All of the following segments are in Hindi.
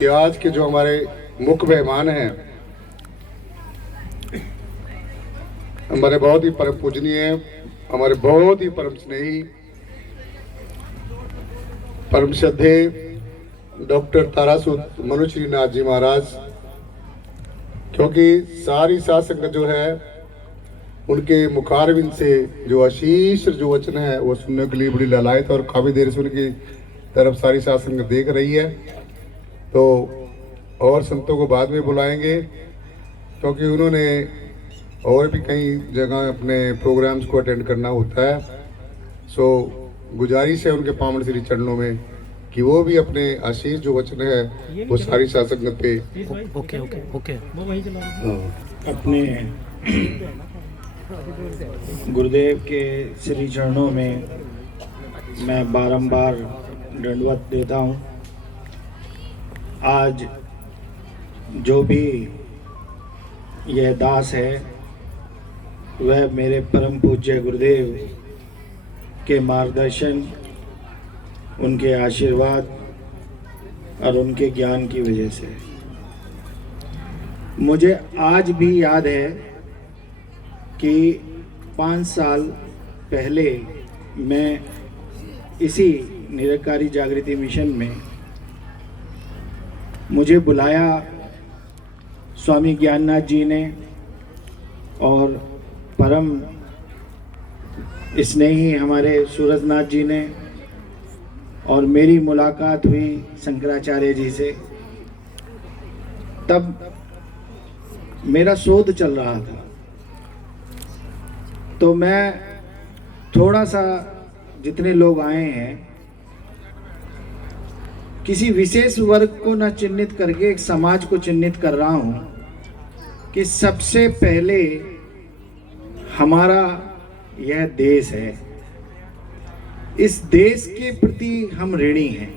आज के जो हमारे मुख्य मेहमान हैं, हमारे बहुत ही परम पूजनीय, हमारे बहुत ही परम स्नेही, परम श्रद्धे डॉक्टर तारासुत मनुश्री नाथ जी महाराज, क्योंकि सारी साध संगत जो है उनके मुखारविंद से जो आशीष जो वचन है वो सुनने के लिए बड़ी लालायत और काफी देर से उनकी तरफ सारी साध संगत देख रही है। तो और संतों को बाद में बुलाएंगे, क्योंकि उन्होंने और भी कई जगह अपने प्रोग्राम्स को अटेंड करना होता है। सो गुजारिश है उनके पावन श्री चरणों में कि वो भी अपने आशीष जो वचन है वो सारी साध संगत पे ओके अपने गुरुदेव के श्री चरणों में मैं बारंबार दंडवत देता हूँ। आज जो भी यह दास है वह मेरे परम पूज्य गुरुदेव के मार्गदर्शन, उनके आशीर्वाद और उनके ज्ञान की वजह से। मुझे आज भी याद है कि 5 साल पहले मैं इसी निरंकारी जागृति मिशन में मुझे बुलाया स्वामी ज्ञाननाथ जी ने और परम स्नेही हमारे सूरजनाथ जी ने, और मेरी मुलाकात हुई शंकराचार्य जी से। तब मेरा शोध चल रहा था, तो मैं थोड़ा सा, जितने लोग आए हैं, किसी विशेष वर्ग को न चिन्हित करके एक समाज को चिन्हित कर रहा हूं कि सबसे पहले हमारा यह देश है। इस देश के प्रति हम ऋणी हैं,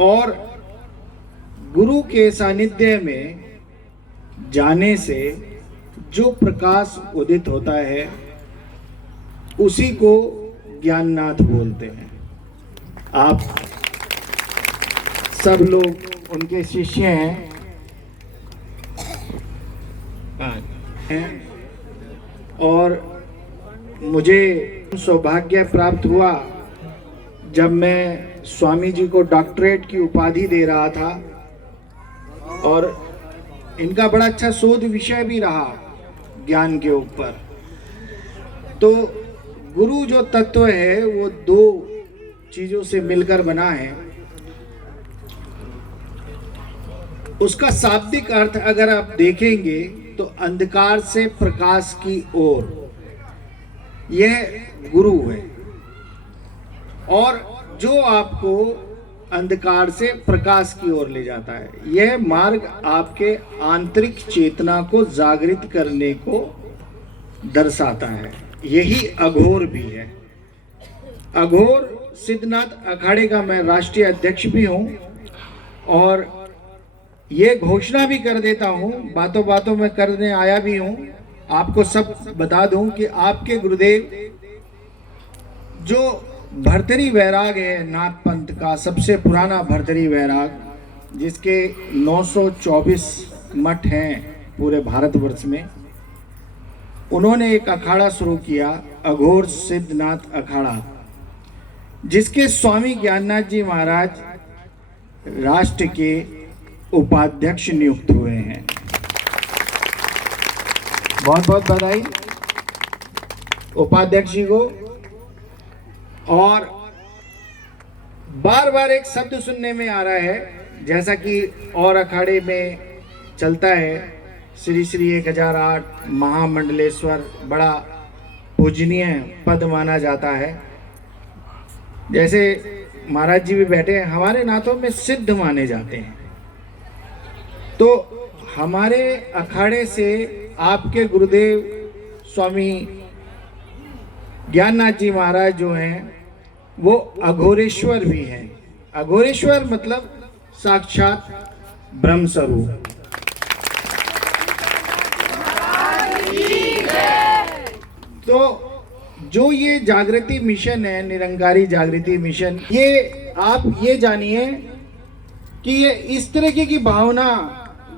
और गुरु के सानिध्य में जाने से जो प्रकाश उदित होता है उसी को ज्ञाननाथ बोलते हैं। आप सब लोग उनके शिष्य हैं और मुझे सौभाग्य प्राप्त हुआ जब मैं स्वामी जी को डॉक्टरेट की उपाधि दे रहा था, और इनका बड़ा अच्छा शोध विषय भी रहा ज्ञान के ऊपर। तो गुरु जो तत्व है वो 2 चीजों से मिलकर बना है। उसका शाब्दिक अर्थ अगर आप देखेंगे तो अंधकार से प्रकाश की ओर, यह गुरु है, और जो आपको अंधकार से प्रकाश की ओर ले जाता है। यह मार्ग आपके आंतरिक चेतना को जागृत करने को दर्शाता है। यही अघोर भी है। अघोर सिद्धनाथ अखाड़े का मैं राष्ट्रीय अध्यक्ष भी हूं, और ये घोषणा भी कर देता हूं, बातों बातों में करने आया भी हूं। आपको सब बता दूं कि आपके गुरुदेव जो भरतरी वैराग है, नाथ पंथ का सबसे पुराना भरतरी वैराग, जिसके 924 मठ हैं पूरे भारतवर्ष में, उन्होंने एक अखाड़ा शुरू किया, अघोर सिद्धनाथ अखाड़ा, जिसके स्वामी ज्ञाननाथ जी महाराज राष्ट्र के उपाध्यक्ष नियुक्त हुए हैं। बहुत बहुत बधाई उपाध्यक्ष जी को। और बार बार एक शब्द सुनने में आ रहा है, जैसा कि और अखाड़े में चलता है, श्री श्री 1008 महामंडलेश्वर बड़ा पूजनीय पद माना जाता है। जैसे महाराज जी भी बैठे हैं, हमारे नाथों में सिद्ध माने जाते हैं। तो हमारे अखाड़े से आपके गुरुदेव स्वामी ज्ञाननाथ जी महाराज जो हैं वो अघोरेश्वर भी हैं। अघोरेश्वर मतलब साक्षात ब्रह्म स्वरूप। तो जो ये जागृति मिशन है, निरंकारी जागृति मिशन, ये आप ये जानिए कि ये इस तरीके की भावना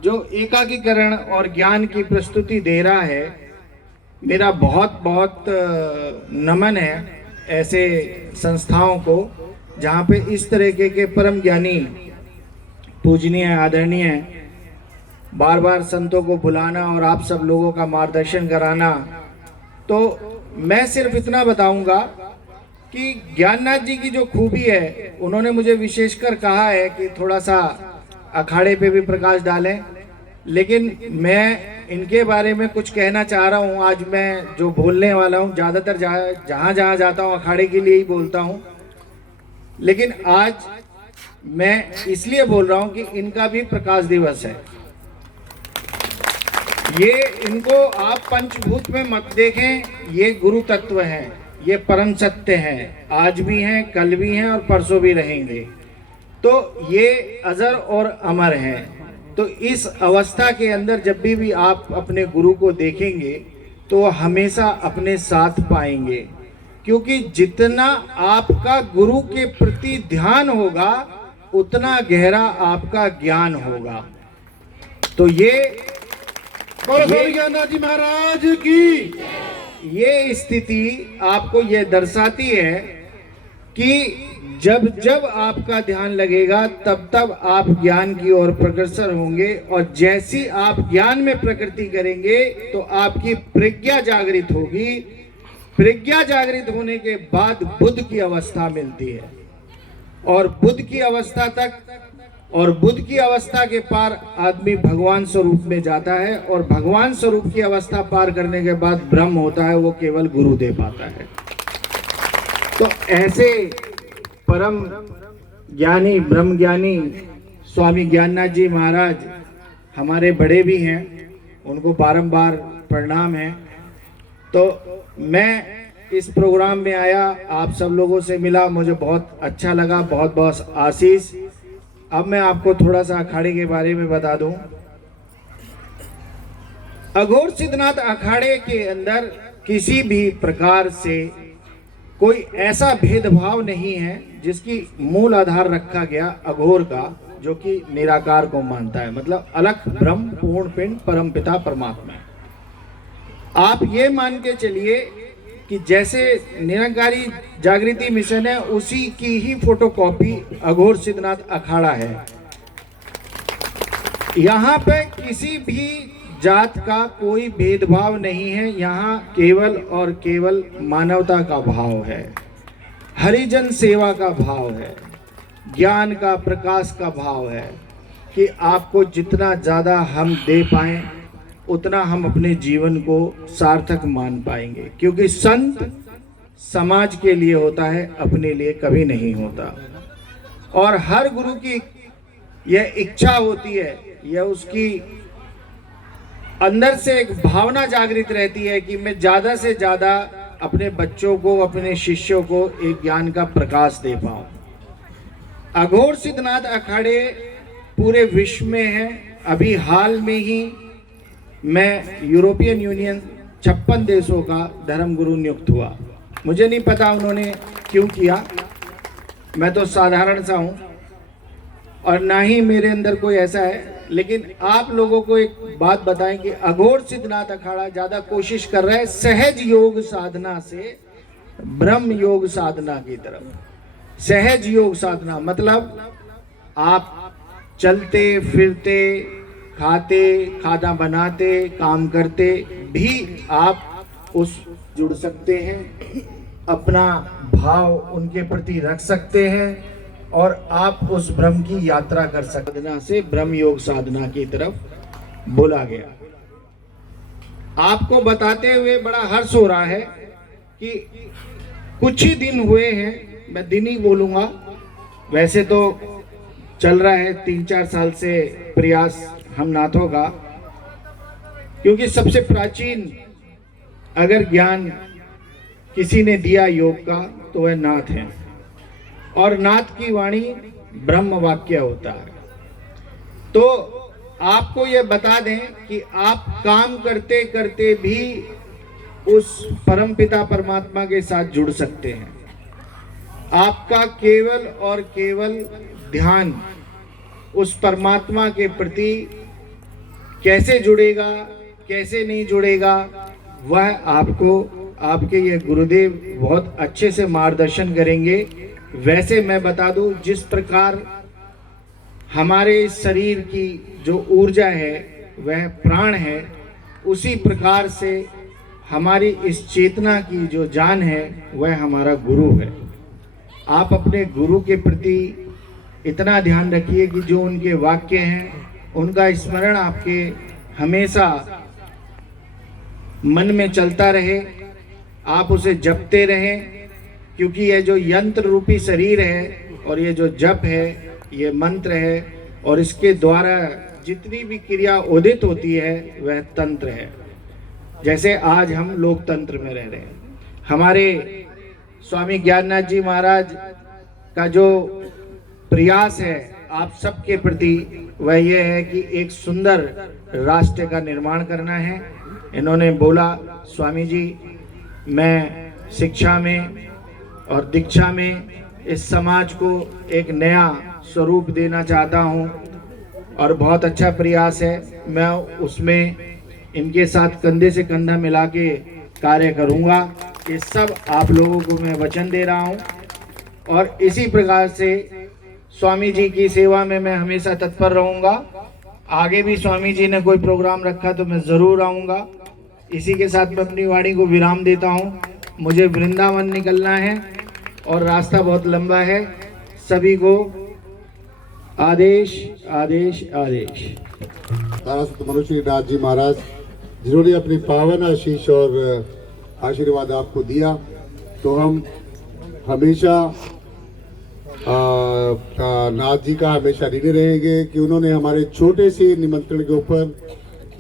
जो एकाकीकरण और ज्ञान की प्रस्तुति दे रहा है, मेरा बहुत बहुत नमन है ऐसे संस्थाओं को जहाँ पे इस तरीके के परम ज्ञानी, पूजनीय, आदरणीय बार बार संतों को बुलाना और आप सब लोगों का मार्गदर्शन कराना। तो मैं सिर्फ इतना बताऊंगा कि ज्ञाननाथ जी की जो खूबी है, उन्होंने मुझे विशेषकर कहा है कि थोड़ा सा अखाड़े पे भी प्रकाश डालें, लेकिन मैं इनके बारे में कुछ कहना चाह रहा हूँ। आज मैं जो बोलने वाला हूँ ज़्यादातर जहाँ जहाँ जाता हूँ अखाड़े के लिए ही बोलता हूँ, लेकिन आज मैं इसलिए बोल रहा हूँ कि इनका भी प्रकाश दिवस है। ये इनको आप पंचभूत में मत देखें, ये गुरु तत्व हैं, ये परम सत्य हैं, आज भी हैं, कल भी हैं और परसों भी रहेंगे। तो ये अजर और अमर हैं। तो इस अवस्था के अंदर जब भी आप अपने गुरु को देखेंगे तो हमेशा अपने साथ पाएंगे, क्योंकि जितना आपका गुरु के प्रति ध्यान होगा उतना गहरा आपका ज्ञान होगा। तो ये ज्ञाननाथ जी महाराज की ये स्थिति आपको ये दर्शाती है कि जब जब आपका ध्यान लगेगा तब तब आप ज्ञान की ओर प्रग्रसर होंगे, और जैसी आप ज्ञान में प्रकृति करेंगे तो आपकी प्रज्ञा जागृत होगी। प्रज्ञा जागृत होने के बाद बुद्ध की अवस्था मिलती है, और बुद्ध की अवस्था तक और बुद्ध की अवस्था के पार आदमी भगवान स्वरूप में जाता है, और भगवान स्वरूप की अवस्था पार करने के बाद ब्रह्म होता है, वो केवल गुरु दे पाता है। तो ऐसे परम ज्ञानी, ब्रह्म ज्ञानी स्वामी ज्ञाननाथ जी महाराज हमारे बड़े भी हैं, उनको बारंबार प्रणाम है। तो मैं इस प्रोग्राम में आया, आप सब लोगों से मिला, मुझे बहुत अच्छा लगा, बहुत बहुत आशीष। अब मैं आपको थोड़ा सा अखाड़े के बारे में बता दूं। अघोर सिद्धनाथ अखाड़े के अंदर किसी भी प्रकार से कोई ऐसा भेदभाव नहीं है जिसकी मूल आधार रखा गया अघोर का, जो कि निराकार को मानता है, मतलब अलख ब्रह्म पूर्ण पिंड परम पिता परमात्मा। आप ये मान के चलिए कि जैसे निरंकारी जागृति मिशन है, उसी की ही फोटोकॉपी अघोर सिद्धनाथ अखाड़ा है। यहाँ पे किसी भी जात का कोई भेदभाव नहीं है, यहाँ केवल और केवल मानवता का भाव है, हरिजन सेवा का भाव है, ज्ञान का, प्रकाश का भाव है कि आपको जितना ज़्यादा हम दे पाएं उतना हम अपने जीवन को सार्थक मान पाएंगे, क्योंकि संत समाज के लिए होता है, अपने लिए कभी नहीं होता। और हर गुरु की यह इच्छा होती है, यह उसकी अंदर से एक भावना जागृत रहती है कि मैं ज़्यादा से ज़्यादा अपने बच्चों को, अपने शिष्यों को एक ज्ञान का प्रकाश दे पाऊँ। अघोर सिद्धनाथ अखाड़े पूरे विश्व में हैं। अभी हाल में ही मैं यूरोपियन यूनियन 56 देशों का धर्मगुरु नियुक्त हुआ। मुझे नहीं पता उन्होंने क्यों किया, मैं तो साधारण सा हूँ और ना ही मेरे अंदर कोई ऐसा है। लेकिन आप लोगों को एक बात बताएं कि अघोर सिद्धनाथ अखाड़ा ज़्यादा कोशिश कर रहा है सहज योग साधना से ब्रह्म योग साधना की तरफ। सहज योग साधना मतलब आप चलते फिरते, खाते, खाना बनाते, काम करते भी आप उस जुड़ सकते हैं, अपना भाव उनके प्रति रख सकते हैं और आप उस ब्रह्म की यात्रा कर सकते हैं। से ब्रह्म योग साधना की तरफ बोला गया। आपको बताते हुए बड़ा हर्ष हो रहा है कि कुछ ही दिन हुए हैं, मैं दिन ही बोलूँगा, वैसे तो चल रहा है 3-4 साल से प्रयास हम नाथों का, क्योंकि सबसे प्राचीन अगर ज्ञान किसी ने दिया योग का तो वह नाथ है, और नाथ की वाणी ब्रह्म वाक्य होता है। तो आपको यह बता दें कि आप काम करते करते भी उस परमपिता परमात्मा के साथ जुड़ सकते हैं। आपका केवल और केवल ध्यान उस परमात्मा के प्रति कैसे जुड़ेगा, कैसे नहीं जुड़ेगा, वह आपको आपके ये गुरुदेव बहुत अच्छे से मार्गदर्शन करेंगे। वैसे मैं बता दूं, जिस प्रकार हमारे शरीर की जो ऊर्जा है वह प्राण है, उसी प्रकार से हमारी इस चेतना की जो जान है वह हमारा गुरु है। आप अपने गुरु के प्रति इतना ध्यान रखिए कि जो उनके वाक्य हैं उनका स्मरण आपके हमेशा मन में चलता रहे, आप उसे जपते रहें, क्योंकि यह जो यंत्र रूपी शरीर है और ये जो जप है ये मंत्र है, और इसके द्वारा जितनी भी क्रिया उदित होती है वह तंत्र है। जैसे आज हम लोकतंत्र में रह रहे हैं, हमारे स्वामी ज्ञाननाथ जी महाराज का जो प्रयास है आप सबके प्रति वह यह है कि एक सुंदर राष्ट्र का निर्माण करना है। इन्होंने बोला, स्वामी जी मैं शिक्षा में और दीक्षा में इस समाज को एक नया स्वरूप देना चाहता हूँ और बहुत अच्छा प्रयास है, मैं उसमें इनके साथ कंधे से कंधा मिला के कार्य करूँगा। ये सब आप लोगों को मैं वचन दे रहा हूँ और इसी प्रकार से स्वामी जी की सेवा में मैं हमेशा तत्पर रहूँगा। आगे भी स्वामी जी ने कोई प्रोग्राम रखा तो मैं ज़रूर आऊँगा। इसी के साथ मैं अपनी वाणी को विराम देता हूँ। मुझे वृंदावन निकलना है और रास्ता बहुत लंबा है। सभी को आदेश आदेश आदेश। तारासुत मनुष्य नाथ जी महाराज जिन्होंने अपनी पावन आशीष और आशीर्वाद आपको दिया, तो हम हमेशा नाथ जी का हमेशा ऋणी रहेंगे कि उन्होंने हमारे छोटे से निमंत्रण के ऊपर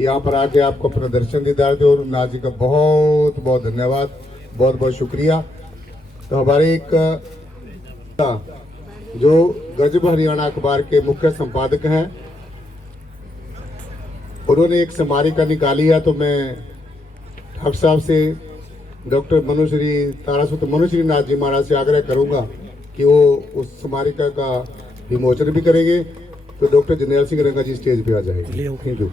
यहाँ पर आके आपको अपना दर्शन दीदार दे, और नाथ जी का बहुत बहुत धन्यवाद, बहुत बहुत शुक्रिया। तो हमारे एक जो गजब हरियाणा अखबार के मुख्य संपादक हैं, उन्होंने एक स्मारिका निकाली है, तो मैं ठाकुर साहब से डॉक्टर मनुश्री तारासुत मनुश्री नाथ जी महाराज से आग्रह करूंगा कि वो उस स्मारिका का विमोचन भी करेंगे। तो डॉक्टर जर्नैल सिंह रंगा जी स्टेज पे आ जाएंगे। Thank you.